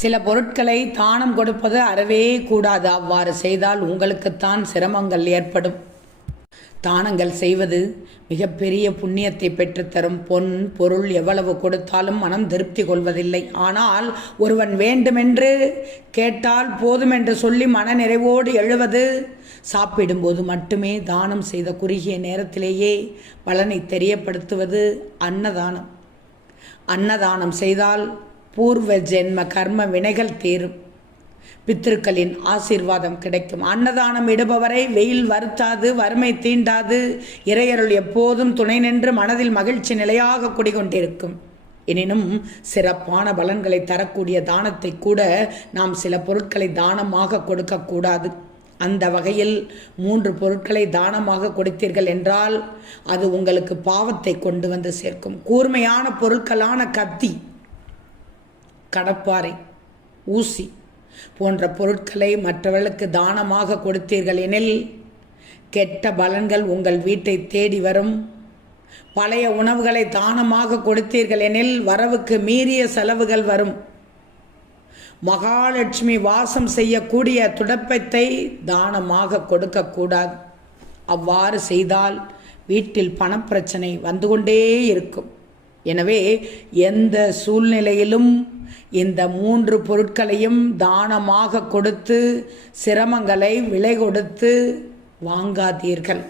சில பொருட்களை தானம் கொடுப்பது அறவே கூடாது. அவ்வாறு செய்தால் உங்களுக்குத்தான் சிரமங்கள் ஏற்படும். தானங்கள் செய்வது மிகப்பெரிய புண்ணியத்தை பெற்றுத்தரும். பொன் பொருள் எவ்வளவு கொடுத்தாலும் மனம் திருப்தி கொள்வதில்லை. ஆனால் ஒருவன் வேண்டுமென்று கேட்டால் போதும் என்று சொல்லி மன நிறைவோடு எழுவது, சாப்பிடும்போது மட்டுமே தானம் செய்த குறுகிய நேரத்திலேயே பலனை தெரியப்படுத்துவது அன்னதானம். அன்னதானம் செய்தால் பூர்வ ஜென்ம கர்ம வினைகள் தீரும். பித்திருக்களின் ஆசீர்வாதம் கிடைக்கும். அன்னதானம் இடுபவரை வெயில் வருத்தாது, வறுமை தீண்டாது. இறையருள் எப்போதும் துணை நின்று மனதில் மகிழ்ச்சி நிலையாக குடிகொண்டிருக்கும். எனினும் சிறப்பான பலன்களை தரக்கூடிய தானத்தை கூட நாம் சில பொருட்களை தானமாக கொடுக்கக்கூடாது. அந்த வகையில் 3 பொருட்களை தானமாக கொடுத்தீர்கள் என்றால் அது உங்களுக்கு பாவத்தை கொண்டு வந்து சேர்க்கும். கூர்மையான பொருட்களான கத்தி, கடப்பாரை, ஊசி போன்ற பொருட்களை மற்றவர்களுக்கு தானமாக கொடுத்தீர்கள் எனில் கெட்ட பலன்கள் உங்கள் வீட்டை தேடி வரும். பழைய உணவுகளை தானமாக கொடுத்தீர்கள் எனில் வரவுக்கு மீறிய செலவுகள் வரும். மகாலட்சுமி வாசம் செய்யக்கூடிய துடப்பத்தை தானமாக கொடுக்கக்கூடாது. அவ்வாறு செய்தால் வீட்டில் பணப்பிரச்சனை வந்து கொண்டே இருக்கும். எனவே எந்த சூழ்நிலையிலும் இந்த 3 பொருட்களையும் தானமாக கொடுத்து சிரமங்களை விலை கொடுத்து வாங்காதீர்கள்.